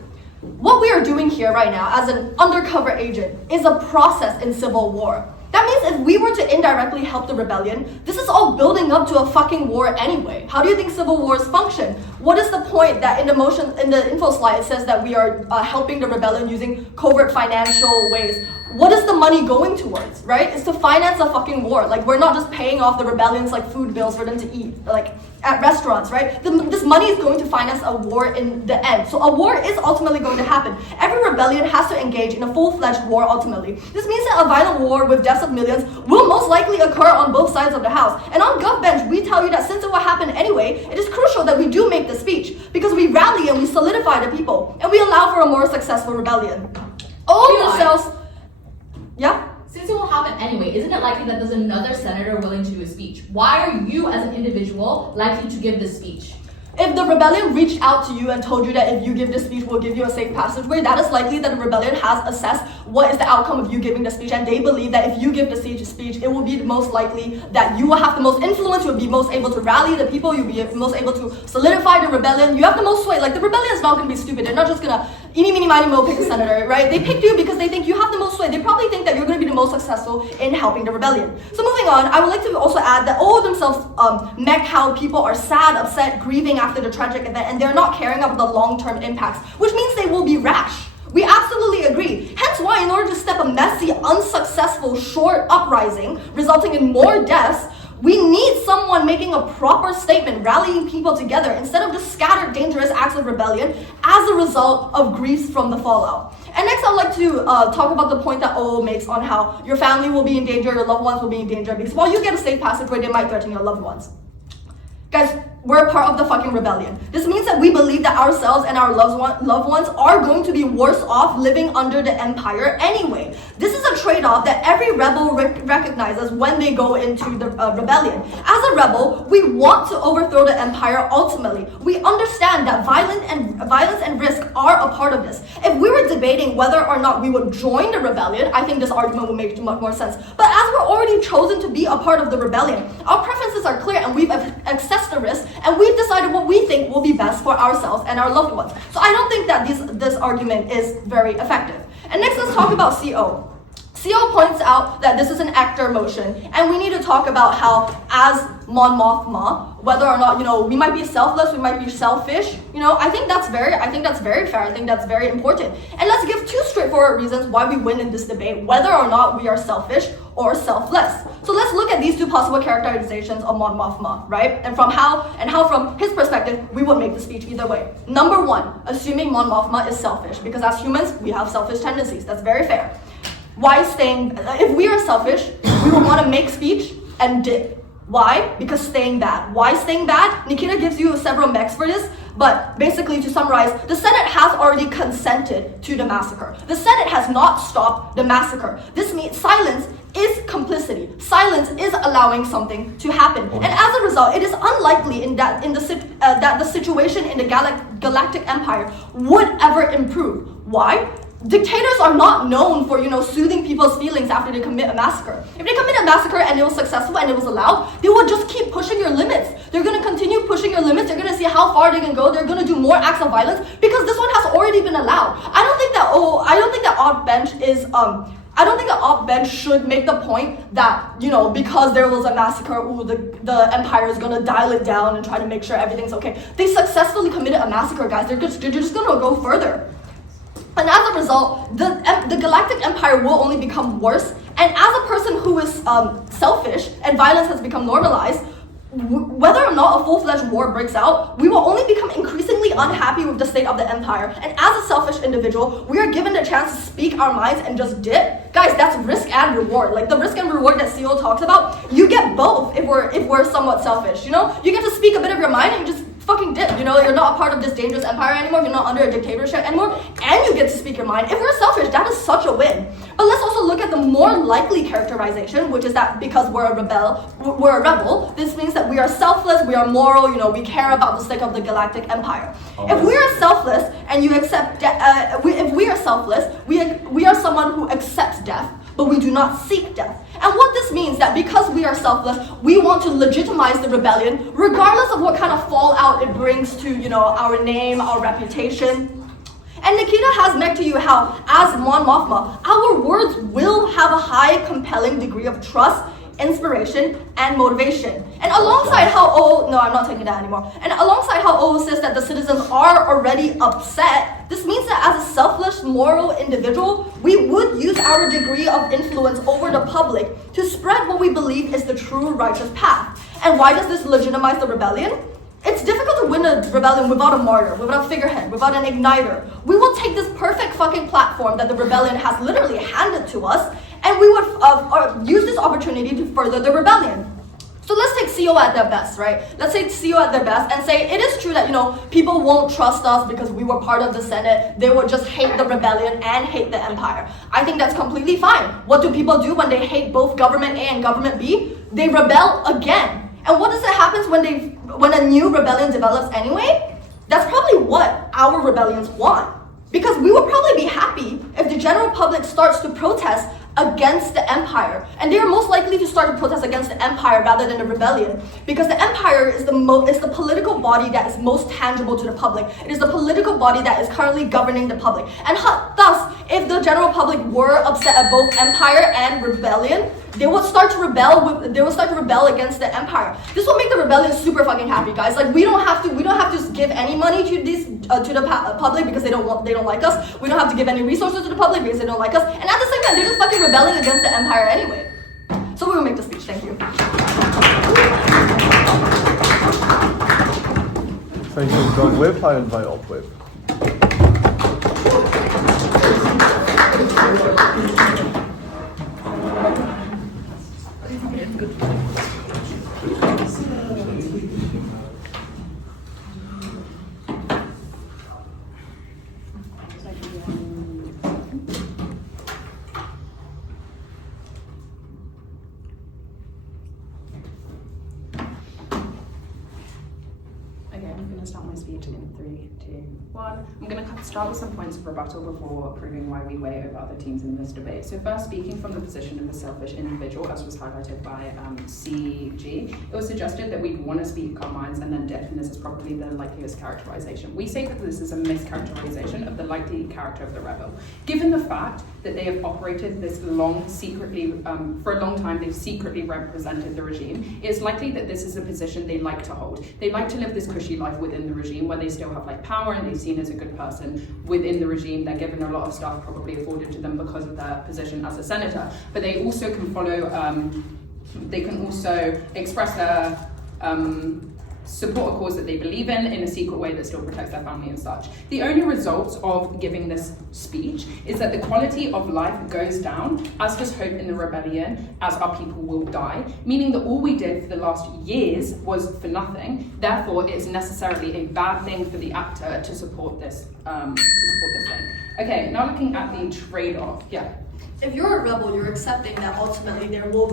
What we are doing here right now as an undercover agent is a process in civil war. That means if we were to indirectly help the rebellion, this is all building up to a fucking war anyway. How do you think civil wars function? What is the point that in the info slide it says that we are helping the rebellion using covert financial ways? What is the money going towards, right? It's to finance a fucking war. Like, we're not just paying off the rebellions like food bills for them to eat, like at restaurants, right? This money is going to finance a war in the end. So a war is ultimately going to happen. Every rebellion has to engage in a full-fledged war ultimately. This means that a violent war with deaths of millions will most likely occur on both sides of the house. And on GovBench, we tell you that since it will happen anyway, it is crucial that we do make the speech because we rally and we solidify the people and we allow for a more successful rebellion. All themselves. Yeah? Since it will happen anyway, isn't it likely that there's another senator willing to do a speech? Why are you as an individual likely to give this speech? If the rebellion reached out to you and told you that if you give this speech, we'll give you a safe passageway, that is likely that the rebellion has assessed what is the outcome of you giving the speech, and they believe that if you give the speech, it will be the most likely that you will have the most influence, you'll be most able to rally the people, you'll be most able to solidify the rebellion, you have the most sway. Like, the rebellion is not going to be stupid, they're not just going to eeny, meeny, miny, mo, pick a senator, right? They picked you because they think you have the most sway. They probably think that you're going to be the most successful in helping the rebellion. So moving on, I would like to also add that all of themselves meant how people are sad, upset, grieving after the tragic event, and they're not caring about the long-term impacts, which means they will be rash. We absolutely agree. Hence why, in order to stop a messy, unsuccessful, short uprising, resulting in more deaths, we need someone making a proper statement, rallying people together, instead of just scattered, dangerous acts of rebellion as a result of griefs from the fallout. And next, I'd like to talk about the point that OO makes on how your family will be in danger, your loved ones will be in danger, because while you get a safe passageway, they might threaten your loved ones. Guys, we're a part of the fucking rebellion. This means that we believe that ourselves and our loved ones are going to be worse off living under the empire anyway. This is a trade-off that every rebel recognizes when they go into the rebellion. As a rebel, we want to overthrow the empire ultimately. We understand that violence and risk are a part of this. If we were debating whether or not we would join the rebellion, I think this argument would make much more sense. But as we're already chosen to be a part of the rebellion, our preferences are clear and we've assessed the risk, and we've decided what we think will be best for ourselves and our loved ones. So I don't think that this argument is very effective. And next, let's talk about CO. CO points out that this is an actor motion, and we need to talk about how, as Mon Mothma, whether or not, we might be selfless, we might be selfish, I think that's very fair, I think that's very important. And let's give two straightforward reasons why we win in this debate, whether or not we are selfish or selfless. So let's look at these two possible characterizations of Mon Mothma, right? And how from his perspective, we would make the speech either way. Number one, assuming Mon Mothma is selfish, because as humans, we have selfish tendencies, that's very fair. If we are selfish, we would want to make speech and dip. Why? Because staying bad. Why staying bad? Nikita gives you several mechs for this, but basically to summarize, the Senate has already consented to the massacre. The Senate has not stopped the massacre. This means silence is complicity. Silence is allowing something to happen. And as a result, it is unlikely that the situation in the Galactic Empire would ever improve. Why? Dictators are not known for, soothing people's feelings after they commit a massacre. If they commit a massacre and it was successful and it was allowed, they will just keep pushing your limits. They're going to continue pushing your limits. They're going to see how far they can go. They're going to do more acts of violence because this one has already been allowed. I don't think that Op Bench is I don't think the Op Bench should make the point that, because there was a massacre, the empire is going to dial it down and try to make sure everything's okay. They successfully committed a massacre, guys. They're just going to go further. And as a result, the Galactic Empire will only become worse. And as a person who is selfish and violence has become normalized, whether or not a full-fledged war breaks out, we will only become increasingly unhappy with the state of the empire. And as a selfish individual, we are given the chance to speak our minds and just dip. Guys, that's risk and reward. Like the risk and reward that CO talks about, you get both if we're somewhat selfish. You get to speak a bit of your mind and you just fucking dip. You're not a part of this dangerous empire anymore. You're not under a dictatorship anymore, and you get to speak your mind. If we're selfish, that is such a win. But let's also look at the more likely characterization, which is that because we're a rebel, this means that we are selfless, we are moral, we care about the sake of the Galactic Empire. If we are selfless and you accept if we are selfless, we are someone who accepts death, but we do not seek death. And what this means that because we are selfless, we want to legitimize the rebellion, regardless of what kind of fallout it brings to, our name, our reputation. And Nikita has meant to you how, as Mon Mothma, our words will have a high, compelling degree of trust, inspiration, and motivation. And alongside how I'm not taking that anymore. And alongside how O says that the citizens are already upset, this means that as a selfless, moral individual, we would use our degree of influence over the public to spread what we believe is the true righteous path. And why does this legitimize the rebellion? It's difficult to win a rebellion without a martyr, without a figurehead, without an igniter. We will take this perfect fucking platform that the rebellion has literally handed to us, and we would use this opportunity to further the rebellion. So let's take CO at their best, right? Let's take CO at their best and say it is true that, people won't trust us because we were part of the Senate. They would just hate the rebellion and hate the empire. I think that's completely fine. What do people do when they hate both government A and government B? They rebel again. And what does that happen when a new rebellion develops anyway? That's probably what our rebellions want. Because we would probably be happy if the general public starts to protest against the empire. And they are most likely to start to protest against the empire rather than the rebellion. Because the empire is the political body that is most tangible to the public. It is the political body that is currently governing the public. And thus, if the general public were upset at both empire and rebellion, they would start to rebel against the empire. This will make the rebellion super fucking happy, guys. Like we don't have to give any money to the public because they don't like us. We don't have to give any resources to the public because they don't like us. And at the same time, they're just fucking rebelling against the empire anyway. So we will make the speech. Thank you. Thank you, John Whip. I invite Op Whip. Start my speech in 3, 2, 1. I'm going to start with some points of rebuttal before proving why we weigh over other teams in this debate. So first, speaking from the position of a selfish individual, as was highlighted by CG, it was suggested that we'd want to speak our minds and then deafen this is probably the likeliest characterization. We say that this is a mischaracterization of the likely character of the rebel. Given the fact that they have operated this for a long time, they've secretly represented the regime, it's likely that this is a position they like to hold. They like to live this cushy life within the regime where they still have power and they're seen as a good person within the regime. They're given a lot of stuff probably afforded to them because of their position as a senator, but they also can follow, they can also express their support a cause that they believe in a secret way that still protects their family and such. The only results of giving this speech is that the quality of life goes down, as does hope in the rebellion, as our people will die, meaning that all we did for the last years was for nothing. Therefore, it's necessarily a bad thing for the actor to support this thing. Okay, now looking at the trade-off. Yeah. If you're a rebel, you're accepting that ultimately there will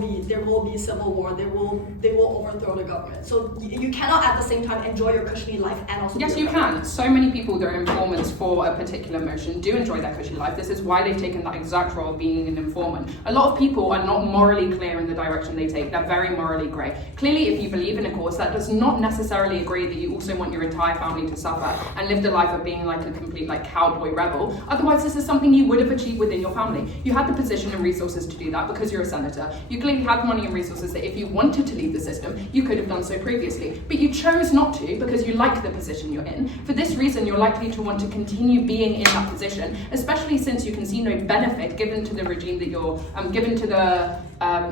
be civil war. They will overthrow the government. So you cannot at the same time enjoy your cushy life and also. Yes, you can. So many people that are informants for a particular motion do enjoy their cushy life. This is why they've taken that exact role of being an informant. A lot of people are not morally clear in the direction they take. They're very morally grey. Clearly, if you believe in a cause, that does not necessarily agree that you also want your entire family to suffer and live the life of being like a complete cowboy rebel. Otherwise, this is something you would have achieved within your family. You had the position and resources to do that because you're a senator. You clearly have money and resources that if you wanted to leave the system, you could have done so previously. But you chose not to because you like the position you're in. For this reason, you're likely to want to continue being in that position, especially since you can see no benefit given to the regime that you're, given to the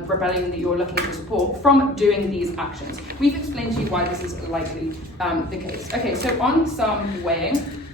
rebellion that you're looking to support from doing these actions. We've explained to you why this is likely the case. Okay, so on some weighing,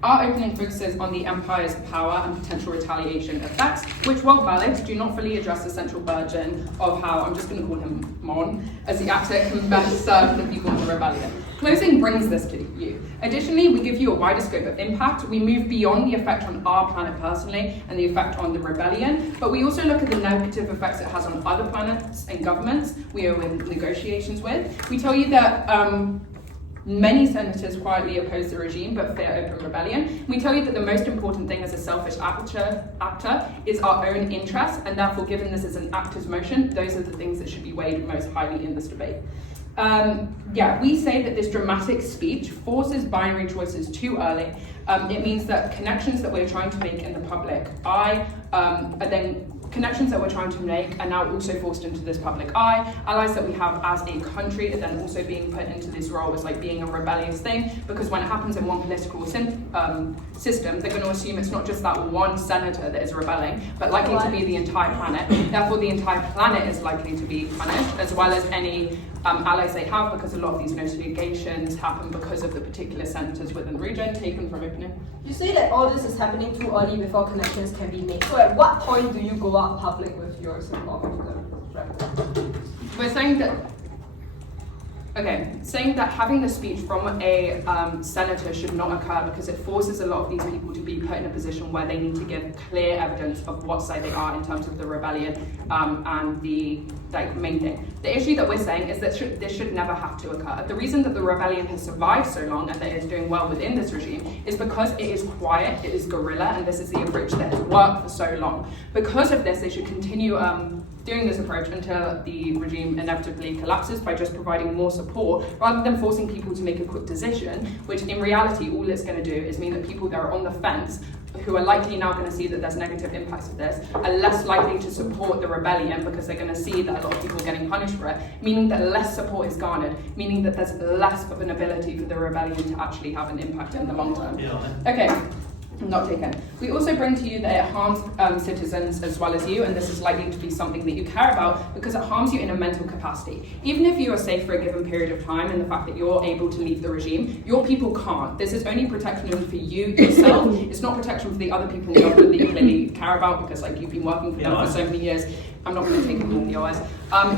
our opening focuses on the empire's power and potential retaliation effects, which, while valid, do not fully address the central burden of how, I'm just going to call him Mon, as the actor can best serve the people in the rebellion. Closing brings this to you. Additionally, we give you a wider scope of impact. We move beyond the effect on our planet personally and the effect on the rebellion, but we also look at the negative effects it has on other planets and governments we are in negotiations with. We tell you that many senators quietly oppose the regime but fear open rebellion. We tell you that the most important thing as a selfish actor is our own interest, and therefore, given this is an actor's motion, those are the things that should be weighed most highly in this debate. Yeah, we say that this dramatic speech forces binary choices too early. It means that connections that we're trying to make in the public eye are then connections that we're trying to make are now also forced into this public eye. Allies that we have as a country are then also being put into this role as like being a rebellious thing, because when it happens in one political system, they're going to assume it's not just that one senator that is rebelling, but likely to be the entire planet. Therefore, the entire planet is likely to be punished, as well as any allies they have, because a lot of these notifications happen because of the particular senators within the region. Taken from opening. You say that all this is happening too early before connections can be made. So at what point do you go out public with your support to the rebel? We're saying that, saying that having the speech from a senator should not occur because it forces a lot of these people to be put in a position where they need to give clear evidence of what side they are in terms of the rebellion and the main thing. The issue that we're saying is that this should never have to occur. The reason that the rebellion has survived so long and that it is doing well within this regime is because it is quiet, it is guerrilla, and this is the approach that has worked for so long. Because of this, they should continue doing this approach until the regime inevitably collapses by just providing more support rather than forcing people to make a quick decision, which in reality all it's going to do is mean that people that are on the fence, who are likely now going to see that there's negative impacts of this, are less likely to support the rebellion because they're going to see that a lot of people are getting punished for it, meaning that less support is garnered, meaning that there's less of an ability for the rebellion to actually have an impact in the long term. Okay. Not taken. We also bring to you that it harms citizens as well as you, and this is likely to be something that you care about because it harms you in a mental capacity. Even if you are safe for a given period of time and the fact that you're able to leave the regime, your people can't. This is only protection for you yourself. It's not protection for the other people in government that you clearly care about because you've been working for them for so many years. I'm not going to take them with yours.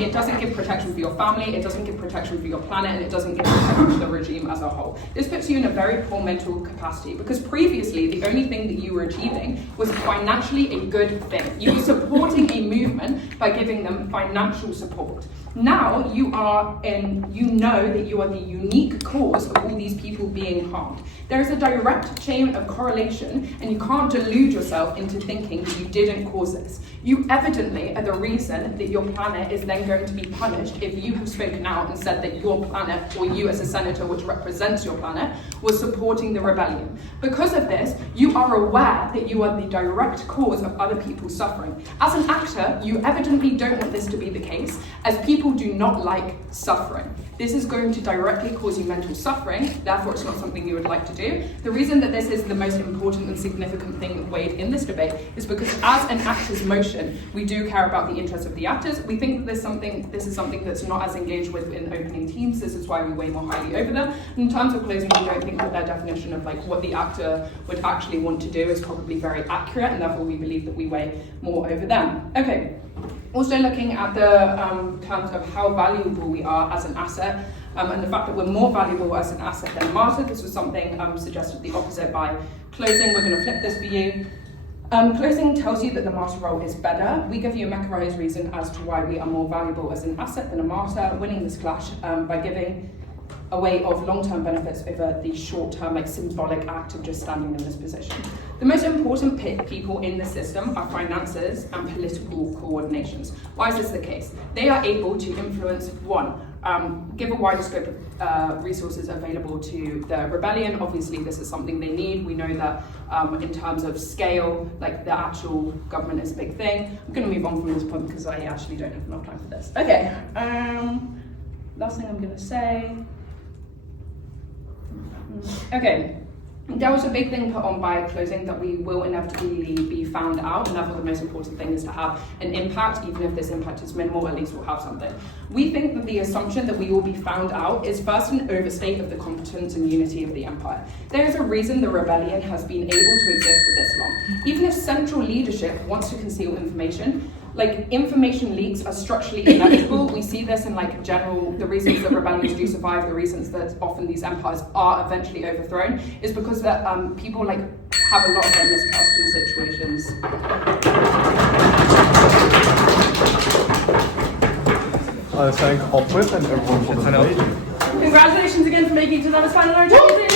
It doesn't give protection for your family, it doesn't give protection for your planet, and it doesn't give protection for the regime as a whole. This puts you in a very poor mental capacity because previously the only thing that you were achieving was financially a good thing. You were supporting a movement by giving them financial support. Now you know that you are the unique cause of all these people being harmed. There is a direct chain of correlation, and you can't delude yourself into thinking that you didn't cause this. You evidently are the reason that your planet is then going to be punished if you have spoken out and said that your planet, or you as a senator which represents your planet, was supporting the rebellion. Because of this, you are aware that you are the direct cause of other people suffering. As an actor, you evidently don't want this to be the case, as people do not like suffering. This is going to directly cause you mental suffering, therefore it's not something you would like to do. The reason that this is the most important and significant thing weighed in this debate is because as an actor's motion, we do care about the interests of the actors. We think that this is something that's not as engaged with in opening teams. This is why we weigh more highly over them. In terms of closing, we don't think that their definition of what the actor would actually want to do is probably very accurate, and therefore we believe that we weigh more over them. Okay. Also looking at the terms of how valuable we are as an asset, and the fact that we're more valuable as an asset than a martyr. This was something suggested the opposite by closing. We're going to flip this for you. Closing tells you that the martyr role is better. We give you a Maccaro's reason as to why we are more valuable as an asset than a martyr, winning this clash by giving a way of long-term benefits over the short-term, symbolic act of just standing in this position. The most important people in the system are finances and political coordinations. Why is this the case? They are able to influence, one, give a wider scope of resources available to the rebellion. Obviously, this is something they need. We know that in terms of scale, the actual government is a big thing. I'm going to move on from this point because I actually don't have enough time for this. Okay, last thing I'm going to say. Okay, there was a big thing put on by closing that we will inevitably be found out, and therefore the most important thing is to have an impact. Even if this impact is minimal, at least we'll have something. We think that the assumption that we will be found out is first an overstate of the competence and unity of the empire. There is a reason the rebellion has been able to exist for this long. Even if central leadership wants to conceal information, information leaks are structurally inevitable. We see this in general, the reasons that rebellions do survive, the reasons that often these empires are eventually overthrown is because that people have a lot of mistrust in situations. I thank Opwith and everyone for the debate. Congratulations again for making it to Novice final.